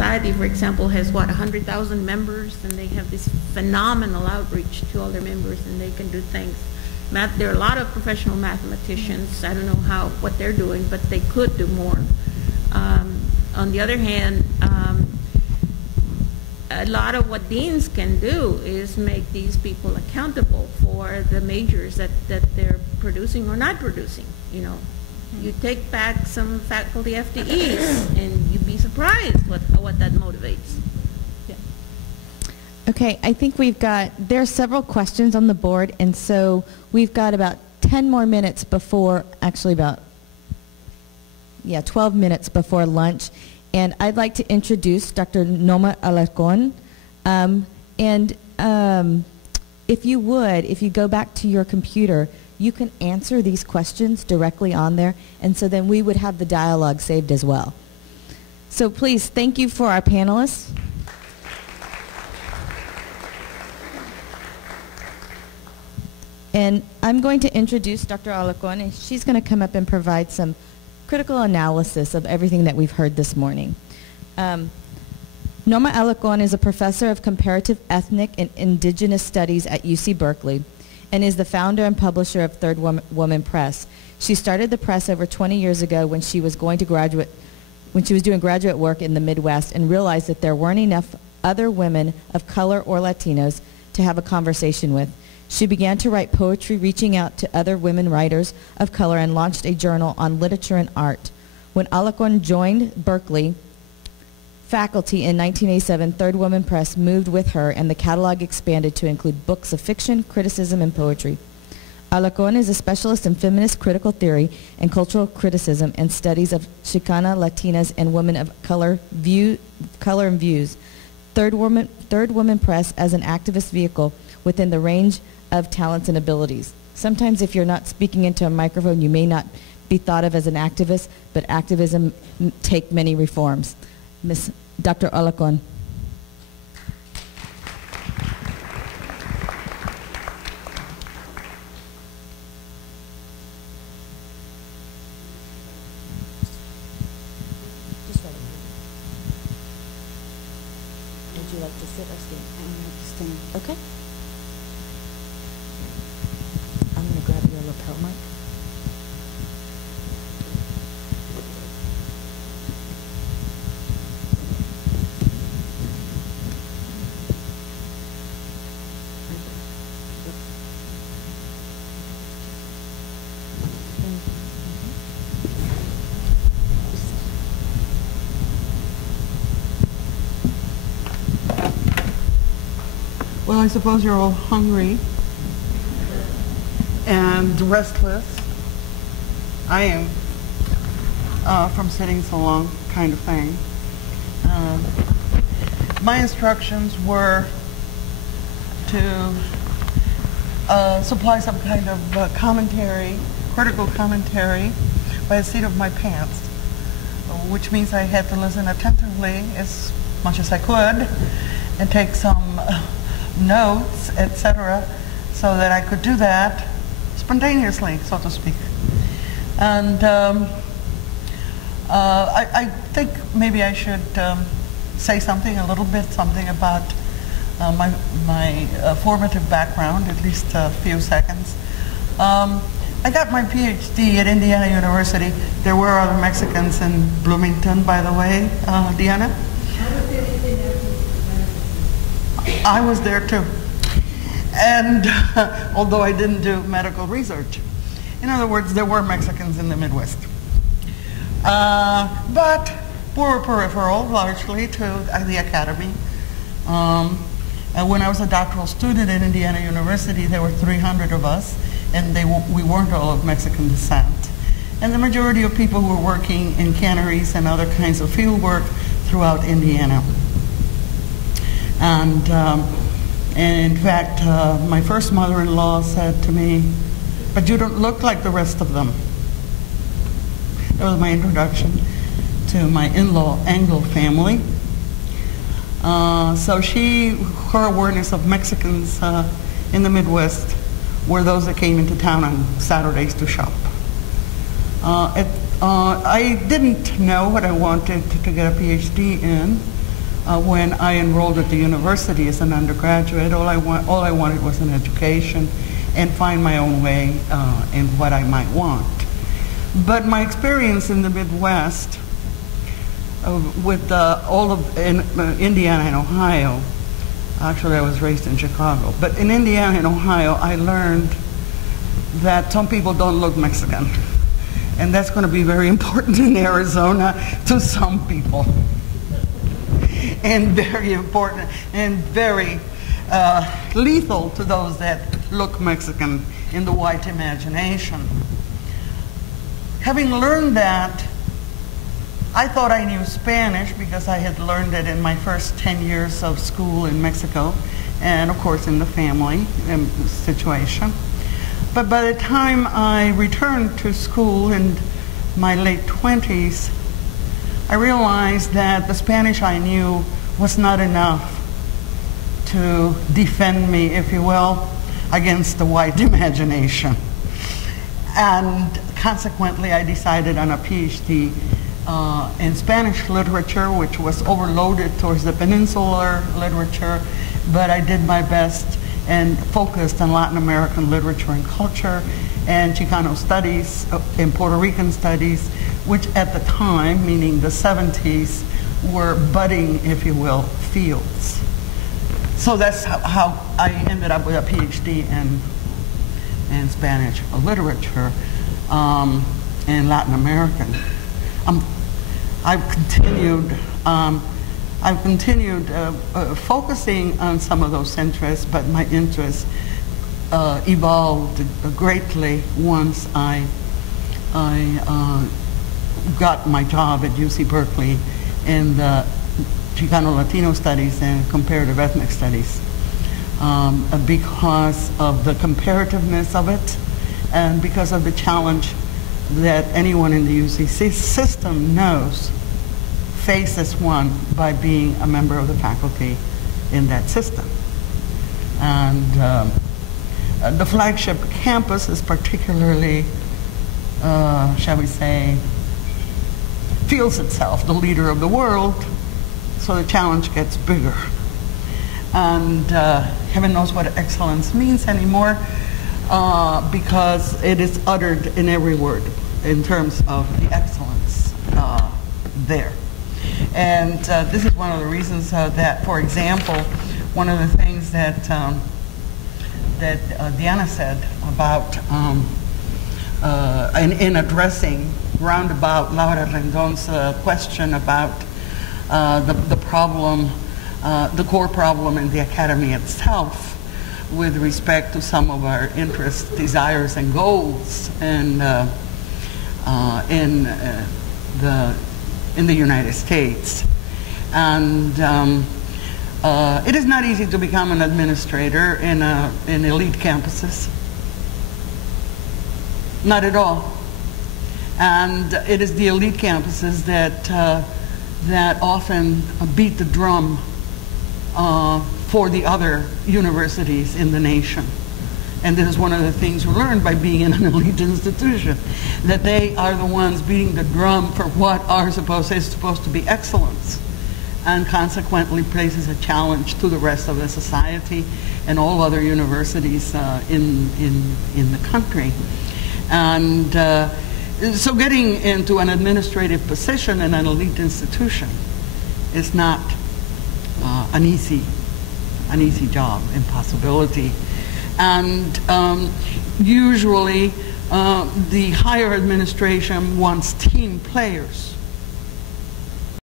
Society, for example, has, what, 100,000 members, and they have this phenomenal outreach to all their members, and they can do things. There are a lot of professional mathematicians. I don't know what they're doing, but they could do more. On the other hand, a lot of what deans can do is make these people accountable for the majors that they're producing or not producing. You know, you take back some faculty FTEs, and you'd be surprised what that motivates. Yeah. Okay, I think there are several questions on the board, and so we've got about 10 more minutes before, actually about 12 minutes before lunch. And I'd like to introduce Dr. Norma Alarcon. If you go back to your computer, you can answer these questions directly on there, and so then we would have the dialogue saved as well. So please, thank you for our panelists. And I'm going to introduce Dr. Alarcon, and she's going to come up and provide some critical analysis of everything that we've heard this morning. Norma Alarcon is a professor of comparative ethnic and indigenous studies at UC Berkeley and is the founder and publisher of Third Woman Press. She started the press over 20 years ago when she was doing graduate work in the Midwest and realized that there weren't enough other women of color or Latinos to have a conversation with. She began to write poetry, reaching out to other women writers of color, and launched a journal on literature and art. When Alarcon joined Berkeley faculty in 1987, Third Woman Press moved with her, and the catalog expanded to include books of fiction, criticism, and poetry. Alarcon is a specialist in feminist critical theory and cultural criticism and studies of Chicana, Latinas, and women of color and views. Third Woman Press as an activist vehicle within the range of talents and abilities. Sometimes if you're not speaking into a microphone, you may not be thought of as an activist, but activism take many reforms. Ms. Dr. Alarcon. Would you like to sit or stand? I'm going to stand. Okay. I'm going to grab your lapel mic. Well, I suppose you're all hungry and restless. I am, from sitting so long, kind of thing. My instructions were to supply some kind of commentary, critical commentary, by the seat of my pants, which means I had to listen attentively as much as I could and take some notes, etc., so that I could do that spontaneously, so to speak. And I think maybe I should say something about my formative background, at least a few seconds. I got my PhD at Indiana University. There were other Mexicans in Bloomington, by the way, Diana? I was there too. And although I didn't do medical research. In other words, there were Mexicans in the Midwest. But were peripheral largely to the academy. And when I was a doctoral student at Indiana University, there were 300 of us, and we weren't all of Mexican descent. And the majority of people were working in canneries and other kinds of field work throughout Indiana. And in fact, my first mother-in-law said to me, "But you don't look like the rest of them." That was my introduction to my in-law Anglo family. So her awareness of Mexicans in the Midwest were those that came into town on Saturdays to shop. I didn't know what I wanted to get a PhD in, When I enrolled at the university as an undergraduate, all I wanted was an education and find my own way in what I might want. But my experience in the Midwest with all of Indiana and Ohio, actually I was raised in Chicago, but in Indiana and Ohio I learned that some people don't look Mexican. And that's going to be very important in Arizona to some people. And very important and very lethal to those that look Mexican in the white imagination. Having learned that, I thought I knew Spanish because I had learned it in my first 10 years of school in Mexico, and of course in the family situation. But by the time I returned to school in my late 20s, I realized that the Spanish I knew was not enough to defend me, if you will, against the white imagination. And consequently, I decided on a PhD in Spanish literature, which was overloaded towards the peninsular literature, but I did my best and focused on Latin American literature and culture and Chicano studies and Puerto Rican studies, which at the time, meaning the 70s, were budding, if you will, fields. So that's how I ended up with a PhD in Spanish literature and Latin American. I've continued focusing on some of those interests, but my interests evolved greatly once I got my job at UC Berkeley in the Chicano Latino Studies and Comparative Ethnic Studies because of the comparativeness of it and because of the challenge that anyone in the UC system knows faces one by being a member of the faculty in that system. And the flagship campus is particularly, shall we say, feels itself the leader of the world, so the challenge gets bigger. And heaven knows what excellence means anymore because it is uttered in every word in terms of the excellence there. And this is one of the reasons that, for example, one of the things that Diana said about in addressing roundabout Laura Rendon's question about the problem, the core problem in the academy itself with respect to some of our interests, desires, and goals in the United States. And it is not easy to become an administrator in elite campuses. Not at all. And it is the elite campuses that often beat the drum for the other universities in the nation. And this is one of the things we learned by being in an elite institution, that they are the ones beating the drum for what is supposed to be excellence, and consequently places a challenge to the rest of the society and all other universities in the country. And so getting into an administrative position in an elite institution is not an easy job, impossibility. And usually the higher administration wants team players.